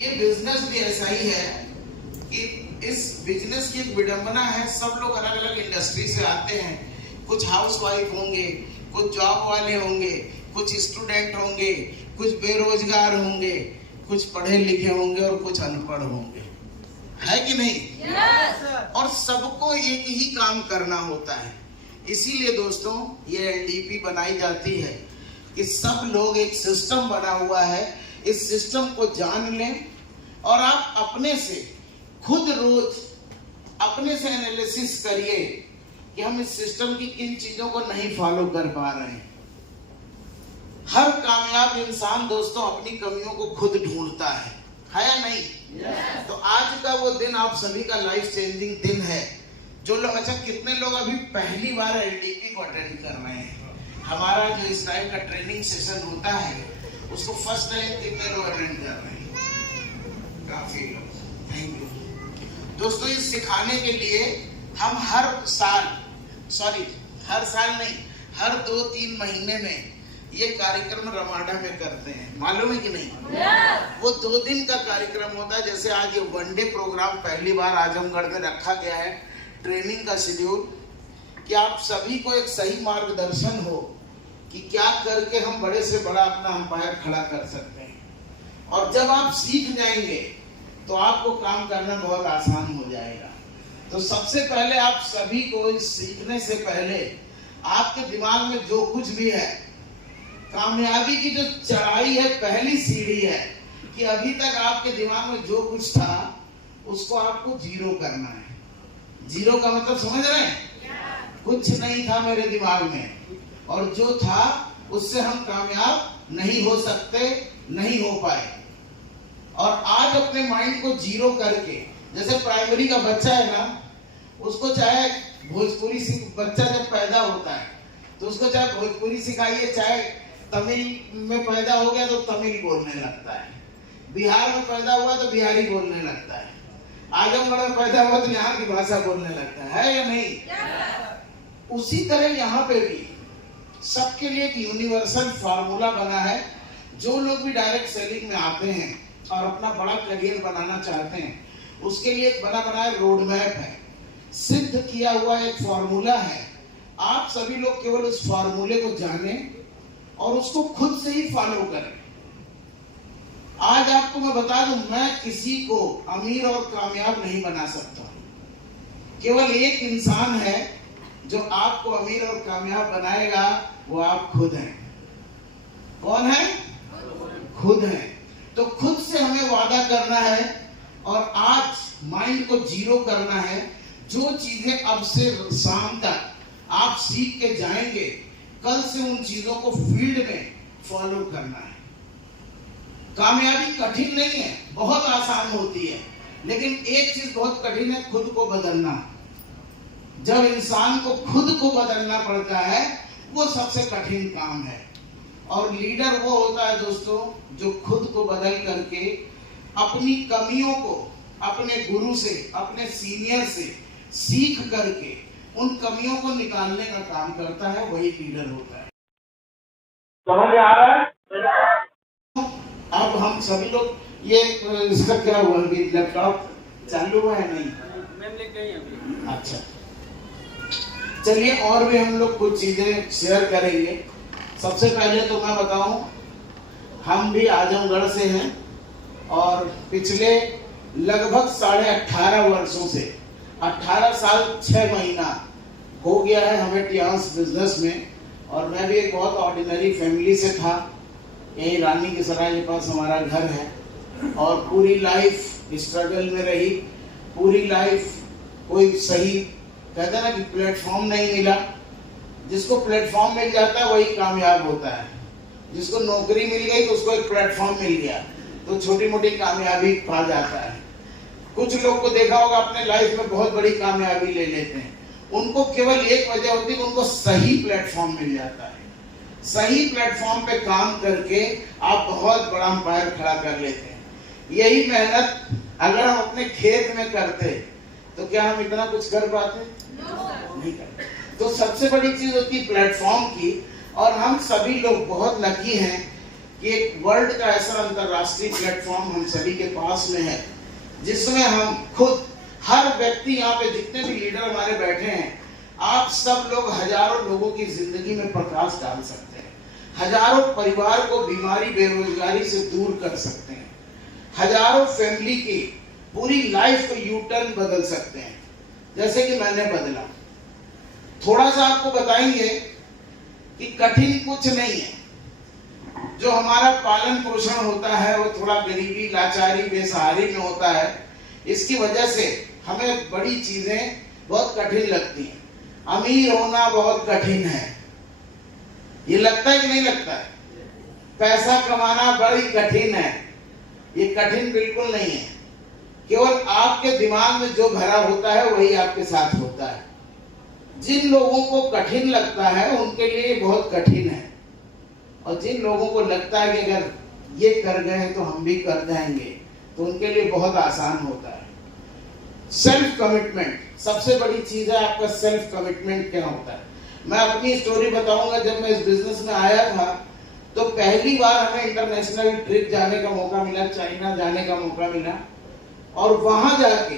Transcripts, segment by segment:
ये बिजनेस भी ऐसा ही है कि इस बिजनेस की एक विडंबना है। सब लोग अलग अलग इंडस्ट्री से आते हैं। कुछ हाउसवाइफ होंगे, कुछ जॉब वाले होंगे, कुछ स्टूडेंट होंगे, कुछ बेरोजगार होंगे, कुछ पढ़े लिखे होंगे और कुछ अनपढ़ होंगे, है कि नहीं? yes, और सबको एक ही काम करना होता है। इसीलिए दोस्तों ये एनडीपी बनाई जाती है कि सब लोग, एक सिस्टम बना हुआ है, इस सिस्टम को जान लें और आप अपने से खुद रोज अपने से एनालिसिस करिए कि हम इस सिस्टम की किन चीजों को नहीं फॉलो कर पा रहे हैं। हर कामयाब इंसान दोस्तों अपनी कमियों को खुद ढूंढता है या नहीं? yes. तो आज का वो दिन आप सभी का लाइफ चेंजिंग दिन है। जो लोग, अच्छा कितने लोग अभी पहली बार एलडीपी को अटेंड कर रहे हैं? हमारा जो इस टाइप का ट्रेनिंग सेशन होता है उसको फर्स्ट टाइम कितने लोग अटेंड कर रहे हैं? काफी लोग, थैंक यू दोस्तों। इस सिखाने के लिए हम हर साल नहीं, हर 2-3 महीने में ये कार्यक्रम रमाडा में करते हैं, मालूम है कि नहीं? yes. वो 2 दिन का कार्यक्रम होता है। जैसे आज ये वनडे प्रोग्राम पहली बार आजमगढ़ में रखा गया है, ट्रेनिंग का शेड्यूल, कि आप सभी को एक सही मार्गदर्शन हो कि क्या करके हम बड़े से बड़ा अपना अंपायर खड़ा कर सकते हैं। और जब आप सीख जाएंगे तो आपको काम करना बहुत आसान हो जाएगा। तो सबसे पहले आप सभी को इस सीखने से पहले आपके दिमाग में जो कुछ भी है, कामयाबी की जो चढ़ाई है, पहली सीढ़ी है कि अभी तक आपके दिमाग में जो कुछ था उसको आपको जीरो करना है। जीरो का मतलब समझ रहे हैं? कुछ नहीं था मेरे दिमाग में, और जो था उससे हम कामयाब नहीं हो सकते, नहीं हो पाए। और आज अपने माइंड को जीरो करके, जैसे प्राइमरी का बच्चा है ना, उसको चाहे भोजपुरी बच्चा जब पैदा होता है तो उसको चाहे भोजपुरी सिखाइए, चाहे तमिल में पैदा हो गया तो तमिल बोलने लगता है, बिहार में पैदा हुआ तो बिहारी बोलने लगता है, आजमगढ़ में पैदा हुआ तो यहाँ की भाषा बोलने लगता है या नहीं? उसी तरह यहाँ पे भी सबके लिए एक यूनिवर्सल फार्मूला बना है। जो लोग भी डायरेक्ट सेलिंग में आते हैं और अपना बड़ा करियर बनाना चाहते हैं, उसके लिए एक बना बनाया रोड मैप है, सिद्ध किया हुआ एक फॉर्मूला है। आप सभी लोग केवल उस फॉर्मूले को जानें और उसको खुद से ही फॉलो करें। आज आपको मैं बता दूं, मैं किसी को अमीर और कामयाब नहीं बना सकता। केवल एक इंसान है जो आपको अमीर और कामयाब बनाएगा, वो आप खुद हैं। कौन है? खुद है। तो खुद से हमें वादा करना है और आज माइंड को जीरो करना है। जो चीजें अब से शाम तक आप सीख के जाएंगे, कल से उन चीजों को फील्ड में फॉलो करना है। कामयाबी कठिन नहीं है, बहुत आसान होती है, लेकिन एक चीज बहुत कठिन है, खुद को बदलना। जब इंसान को खुद को बदलना पड़ता है, वो सबसे कठिन काम है। और लीडर वो होता है दोस्तों जो खुद को बदल करके अपनी कमियों को अपने गुरु से, अपने सीनियर से सीख करके उन कमियों को निकालने का काम करता है, वही लीडर होता है। समझ आ रहा है? अब हम सभी लोग, ये इसका क्या हुआ, लैपटॉप चालू हुआ है? नहीं, मैम लेके गई अभी। अच्छा, चलिए और भी हम लोग कुछ चीजें शेयर करेंगे। सबसे पहले तो मैं बताऊं, हम भी आजमगढ़ से हैं और पिछले लगभग 18.5 वर्षों से 18 साल 6 महीना हो गया है हमें टियांस बिजनेस में। और मैं भी एक बहुत ऑर्डिनरी फैमिली से था, यही रानी के सराय के पास हमारा घर है, और पूरी लाइफ स्ट्रगल में रही। पूरी लाइफ कोई सही, कहते ना कि प्लेटफॉर्म नहीं मिला। जिसको प्लेटफॉर्म मिल जाता है वही कामयाब होता है। जिसको नौकरी मिल गई तो उसको एक प्लेटफॉर्म मिल गया तो छोटी मोटी कामयाबी पा जाता है। कुछ लोग को देखा होगा अपने लाइफ में बहुत बड़ी कामयाबी ले लेते हैं, उनको केवल एक वजह होती है कि उनको सही प्लेटफॉर्म मिल जाता है। सही प्लेटफॉर्म पे काम करके आप बहुत बड़ा अंपायर खड़ा कर लेते हैं। यही मेहनत अगर हम अपने खेत में करते तो क्या हम इतना कुछ कर पाते? नहीं करते। तो सबसे बड़ी चीज होती है प्लेटफॉर्म की, और हम सभी लोग बहुत लकी हैं कि एक वर्ल्ड का ऐसा अंतरराष्ट्रीय प्लेटफॉर्म हम सभी के पास में है, जिसमें हम खुद हर व्यक्ति, यहाँ पे जितने भी लीडर हमारे बैठे हैं, आप सब लोग हजारों लोगों की जिंदगी में प्रकाश डाल सकते हैं, हजारों परिवार को बीमारी बेरोजगारी से दूर कर सकते हैं, हजारों फैमिली की पूरी लाइफ को यू टर्न बदल सकते हैं, जैसे कि मैंने बदला। थोड़ा सा आपको बताएंगे कि कठिन कुछ नहीं है। जो हमारा पालन पोषण होता है वो थोड़ा गरीबी, लाचारी, बेसहारी में होता है। इसकी वजह से हमें बड़ी चीजें बहुत कठिन लगती हैं। अमीर होना बहुत कठिन है, ये लगता है कि नहीं लगता है? पैसा कमाना बड़ी कठिन है, ये कठिन बिल्कुल नहीं है। केवल आपके दिमाग में जो भरा होता है वही आपके साथ होता है। जिन लोगों को कठिन लगता है उनके लिए बहुत कठिन है, और जिन लोगों को लगता है कि अगर ये कर गए तो हम भी कर जाएंगे, तो उनके लिए बहुत आसान होता है। सेल्फ कमिटमेंट सबसे बड़ी चीज है। आपका सेल्फ कमिटमेंट क्या होता है? मैं अपनी स्टोरी बताऊंगा। जब मैं इस बिजनेस में आया था तो पहली बार हमें इंटरनेशनल ट्रिप जाने का मौका मिला, चाइना जाने का मौका मिला, और वहां जाके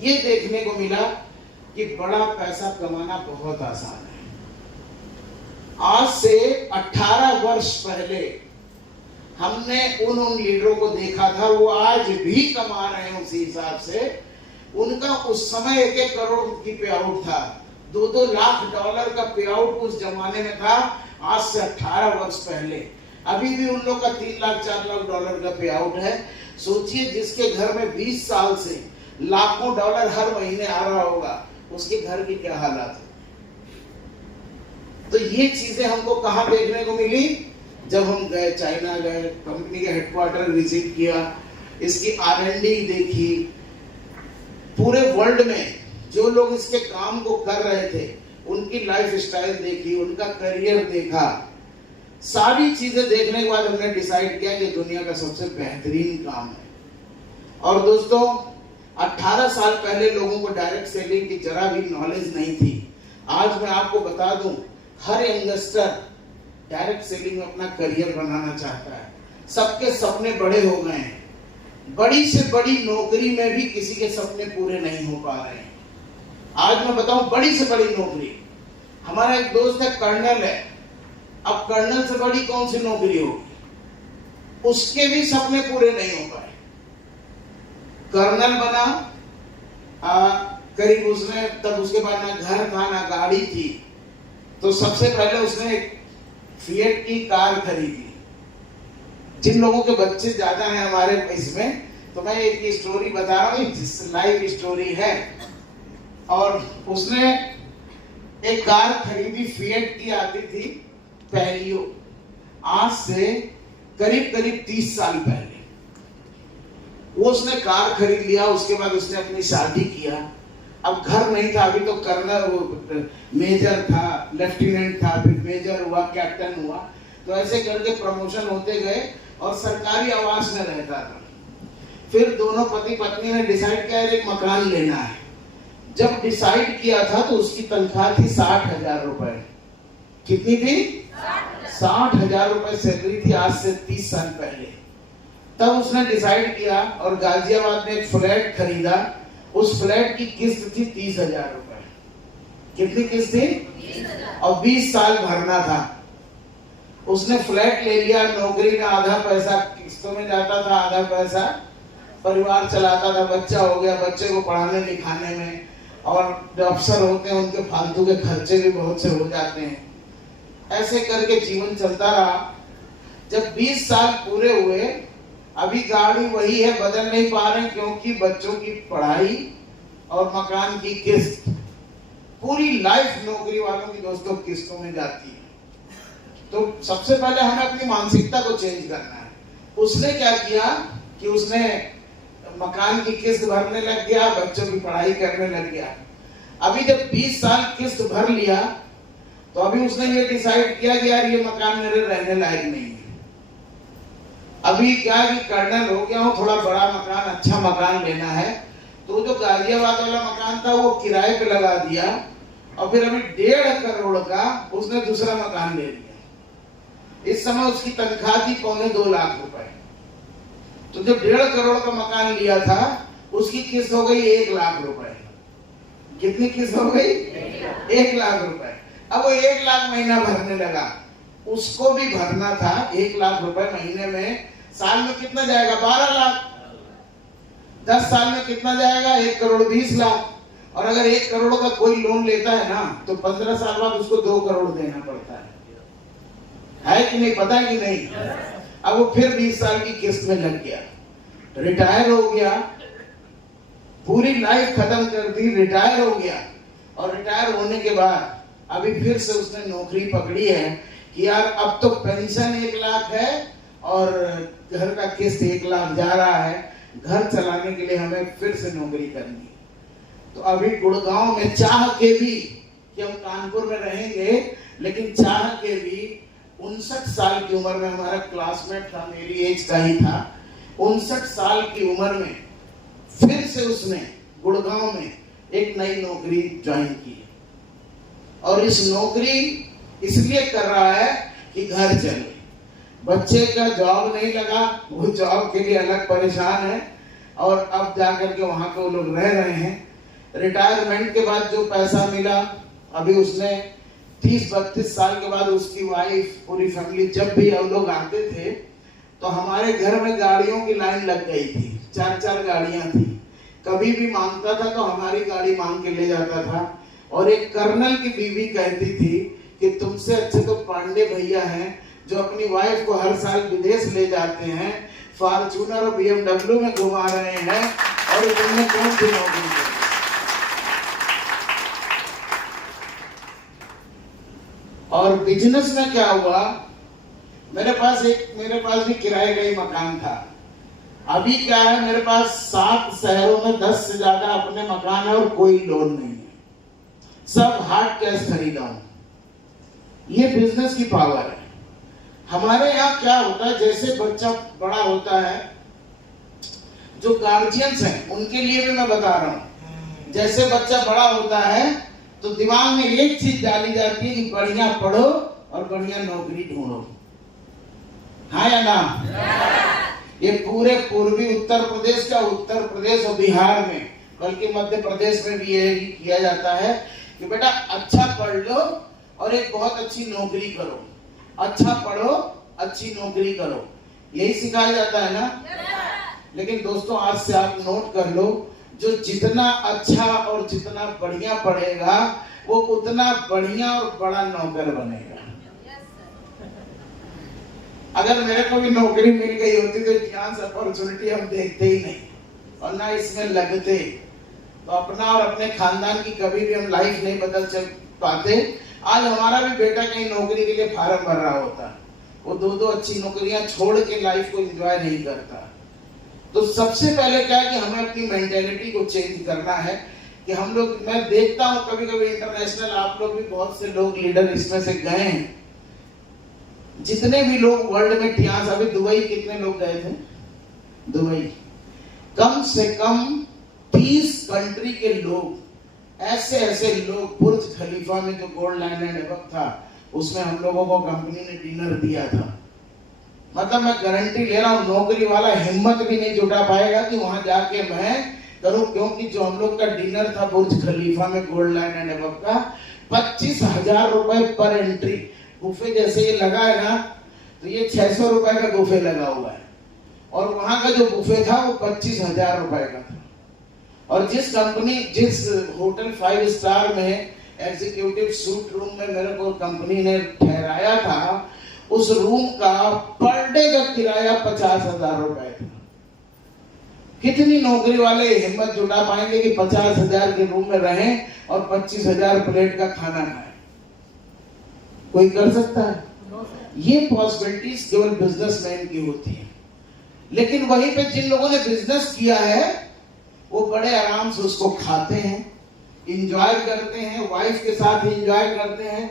ये देखने को मिला कि बड़ा पैसा कमाना बहुत आसान है। आज से 18 वर्ष पहले हमने उन लीडरों को देखा था, वो आज भी कमा रहे हैं उसी हिसाब से। उनका उस समय 1-1 करोड़ की पे आउट था, 2-2 लाख डॉलर का पे आउट उस जमाने में था, आज से 18 वर्ष पहले। अभी भी उन लोग का 3 लाख 4 लाख डॉलर का पे आउट है। सोचिए, जिसके घर में 20 साल से लाखों डॉलर हर महीने आ रहा होगा, उसके घर की क्या हालत है। तो ये चीजें हमको कहाँ देखने को मिली? जब हम गए, चाइना गए, कंपनी के हेडक्वार्टर विजिट किया, इसकी R&D देखी, पूरे वर्ल्ड में जो लोग इसके काम को कर रहे थे उनकी लाइफ स्टाइल देखी, उनका करियर देखा। सारी चीजें देखने के बाद हमने डिसाइड किया कि दुनिया का सबसे बेहतरीन काम है। और दोस्तों, 18 साल पहले लोगों को डायरेक्ट सेलिंग की जरा भी नॉलेज नहीं थी। आज मैं आपको बता दूं, हर इन्वेस्टर डायरेक्ट सेलिंग में अपना करियर बनाना चाहता है। सबके सपने बड़े हो गए हैं। बड़ी से बड़ी नौकरी में भी किसी के सपने पूरे नहीं हो पा रहे हैं। आज मैं बताऊं, बड़ी से बड़ी नौकरी, हमारा एक दोस्त है, कर्नल है। अब कर्नल से बड़ी कौन सी नौकरी होगी? उसके भी सपने पूरे नहीं हो पाए। कर्नल बना, करीब उसने, तब उसके बाद ना घर था ना गाड़ी थी, तो सबसे पहले उसने एक फिएट की कार खरीदी। जिन लोगों के बच्चे ज्यादा हैं हमारे इसमें, तो मैं एक स्टोरी बता रहा हूँ, लाइव स्टोरी है। और उसने एक कार खरीदी, फिएट की आती थी, पैलियो। आज से करीब 30 साल पहले वो उसने कार खरीद लिया। उसके बाद उसने अपनी शादी किया। अब घर नहीं था, अभी तो कर्नल, मेजर था, लेफ्टिनेंट था, फिर मेजर हुआ, कैप्टन हुआ, तो ऐसे करके प्रमोशन होते गए और सरकारी आवास में रहता था। फिर दोनों पति पत्नी ने डिसाइड किया एक मकान लेना है। जब डिसाइड किया था तो उसकी तनख्वाह थी 60,000 रुपए। कितनी थी? 60,000 रुपए सैलरी थी, आज से 30 साल पहले। तब उसने डिसाइड किया और गाजियाबाद में एक फ्लैट खरीदा। उस फ्लैट की किस्त थी 30,000 रुपए। कितनी किस्त थी? 30,000। और 20 साल भरना था। उसने फ्लैट ले लिया। नौकरी में आधा पैसा किस्तों में जाता था, आधा पैसा परिवार चलाता था। बच्चा हो गया, बच्चे को पढ़ाने लिखाने में, और जो अफसर होते हैं उनके फालतू के खर्चे भी बहुत से हो जाते हैं। ऐसे करके जीवन चलता रहा। जब 20 साल पूरे हुए, अभी गाड़ी वही है, बदल नहीं पा रहे, क्योंकि बच्चों की पढ़ाई और मकान की किस्त। पूरी लाइफ नौकरी वालों की दोस्तों किस्तों में जाती है। तो सबसे पहले हमें अपनी मानसिकता को चेंज करना है। उसने क्या किया कि उसने मकान की किस्त भरने लग गया, बच्चों की पढ़ाई करने लग गया। अभी जब 20 साल किस्त भर लिया तो अभी उसने ये डिसाइड किया कि यार ये मकान मेरे रहने लायक नहीं है। अभी क्या कि कर्नल हो गया हूँ, थोड़ा बड़ा मकान, अच्छा मकान लेना है। तो जो गाजियाबाद वाला मकान था वो किराए पे लगा दिया, और फिर अभी 1.5 करोड़ का उसने दूसरा मकान ले लिया। इस समय उसकी तनख्वाह थी 2.25 रुपए। तो जो 1.5 करोड़ का मकान लिया था उसकी किस्त हो गई 1 लाख रुपए। कितनी किस्त हो गई? 1 लाख रुपए। अब वो 1 लाख महीना भरने लगा, उसको भी भरना था 1 लाख रुपए महीने में। साल में कितना जाएगा? 12 लाख। 10 साल में कितना जाएगा? 1 करोड़ 20 लाख। और अगर 1 करोड़ का कोई लोन लेता है ना तो 15 साल बाद उसको 2 करोड़ देना पड़ता है कि नहीं? पता है कि नहीं? अब वो फिर 20 साल की किस्त में लग गया, रिटायर हो गया, पूरी लाइफ खत्म कर दी, रिटायर हो गया। और रिटायर होने के बाद अभी फिर से उसने नौकरी पकड़ी है कि यार अब तो पेंशन 1 लाख है और घर का किस्त 1 लाख जा रहा है, घर चलाने के लिए हमें फिर से नौकरी करनी। तो अभी गुड़गांव में चाह के भी कि हम कानपुर में रहेंगे, लेकिन चाह के भी 59 साल की उम्र में, हमारा क्लासमेट था, मेरी एज का ही था, 59 साल की उम्र में फिर से उसने गुड़गांव में एक नई नौकरी ज्वाइन की। और इस नौकरी इसलिए कर रहा है कि घर चले। बच्चे का जॉब नहीं लगा, वो जॉब के लिए अलग परेशान है, और अब जाकर के वहां पे वो लोग रह रहे हैं। रिटायरमेंट के बाद जो पैसा मिला, अभी उसने 30-32 साल के बाद उसकी वाइफ, पूरी फैमिली, जब भी हम लोग आते थे तो हमारे घर में गाड़ियों की लाइन लग गई थी। 4-4 गाड़ियां थी। कभी भी मांगता था तो हमारी गाड़ी मांग के ले जाता था। और एक कर्नल की बीवी कहती थी कि तुमसे अच्छे तो पांडे भैया हैं जो अपनी वाइफ को हर साल विदेश ले जाते हैं, फॉर्च्यूनर और BMW में घुमा रहे हैं, और तुमने कौन सी नौकरी की? और बिजनेस में क्या हुआ, मेरे पास भी किराए का ही मकान था। अभी क्या है, मेरे पास 7 शहरों में 10 से ज्यादा अपने मकान है और कोई लोन नहीं है, सब हार्ड कैश खरीदा हूं। ये बिजनेस की पावर है। हमारे यहाँ क्या होता है, जैसे बच्चा बड़ा होता है, जो गार्जियंस हैं उनके लिए भी मैं बता रहा हूं, जैसे बच्चा बड़ा होता है तो दिमाग में एक चीज डाली जाती है कि बढ़िया पढ़ो और बढ़िया नौकरी ढूंढो। हाँ या ना? ये पूरे पूर्वी उत्तर प्रदेश और बिहार में, बल्कि मध्य प्रदेश में भी यही किया जाता है कि बेटा अच्छा पढ़ लो और एक बहुत अच्छी नौकरी करो, अच्छा पढ़ो, अच्छी नौकरी करो, यही सिखाया जाता है ना। लेकिन दोस्तों, आज से आप नोट कर लो, जो जितना अच्छा और जितना बढ़िया पढ़ेगा वो उतना बढ़िया और बड़ा नौकर बनेगा। अगर मेरे को भी नौकरी मिल गई होती तो चांस, अपॉर्चुनिटी हम देखते ही नहीं और ना इसमें लगते, तो अपना और अपने खानदान की कभी भी हम लाइफ नहीं बदल पाते। आज हमारा भी बेटा कहीं नौकरी के लिए फार्म भर रहा होता, वो 2-2 अच्छी नौकरियां छोड़ के लाइफ को एंजॉय नहीं करता। तो सबसे पहले क्या है कि हमें अपनी मेंटेलिटी को चेंज करना है कि हम लोग, मैं देखता हूं कभी कभी इंटरनेशनल, आप लोग भी बहुत से लोग लीडर इसमें से गए हैं, जितने भी लोग वर्ल्ड में इतिहास, अभी दुबई कितने लोग गए थे? दुबई कम से कम 30 कंट्री के लोग, ऐसे लोग, बुर्ज खलीफा में जो गोल्ड लाइन एंड एबव था उसमें हम लोगों को कंपनी ने डिनर दिया था। मतलब मैं गारंटी ले रहा हूं, नौकरी वाला हिम्मत भी नहीं जुटा पाएगा कि वहां जाके मैं करूं, क्योंकि जो हम लोग का डिनर था बुर्ज खलीफा में गोल्ड लाइन एंड एबव का, 25,000 रुपए पर एंट्री। बुफे जैसे ये लगा है ना, तो ये 600 रुपए का बुफे लगा हुआ है, और वहां का जो बुफे था वो 25,000 रुपए का था। और जिस होटल 5 स्टार में एग्जीक्यूटिव सूट रूम में मेरे को कंपनी ने ठहराया था, उस रूम का पर डे का किराया 50,000 रुपए था। कितनी नौकरी वाले हिम्मत जुटा पाएंगे कि 50,000 के रूम में रहें और 25,000 प्लेट का खाना खाएं? कोई कर सकता है? ये पॉसिबिलिटीज केवल बिजनेसमैन की होती है। लेकिन वहीं पे जिन लोगों ने बिजनेस किया है वो बड़े आराम से उसको खाते हैं, इंजॉय करते हैं, वाइफ के साथ इंजॉय करते हैं,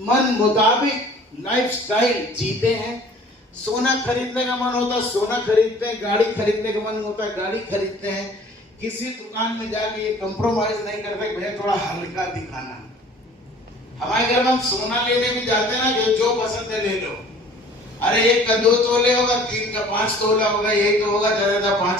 मन मुताबिक लाइफस्टाइल जीते हैं। सोना खरीदने का मन होता है सोना खरीदते हैं, गाड़ी खरीदने का मन होता है गाड़ी खरीदते हैं। किसी दुकान में जाके ये कंप्रोमाइज नहीं करते भैया थोड़ा हल्का दिखाना। हमारे घर में हम सोना लेने भी जाते हैं ना, जो पसंद है ले लो, अरे 1 का 2 तोले होगा, 3 का 5 तोला होगा, यही तो होगा, ज्यादा 5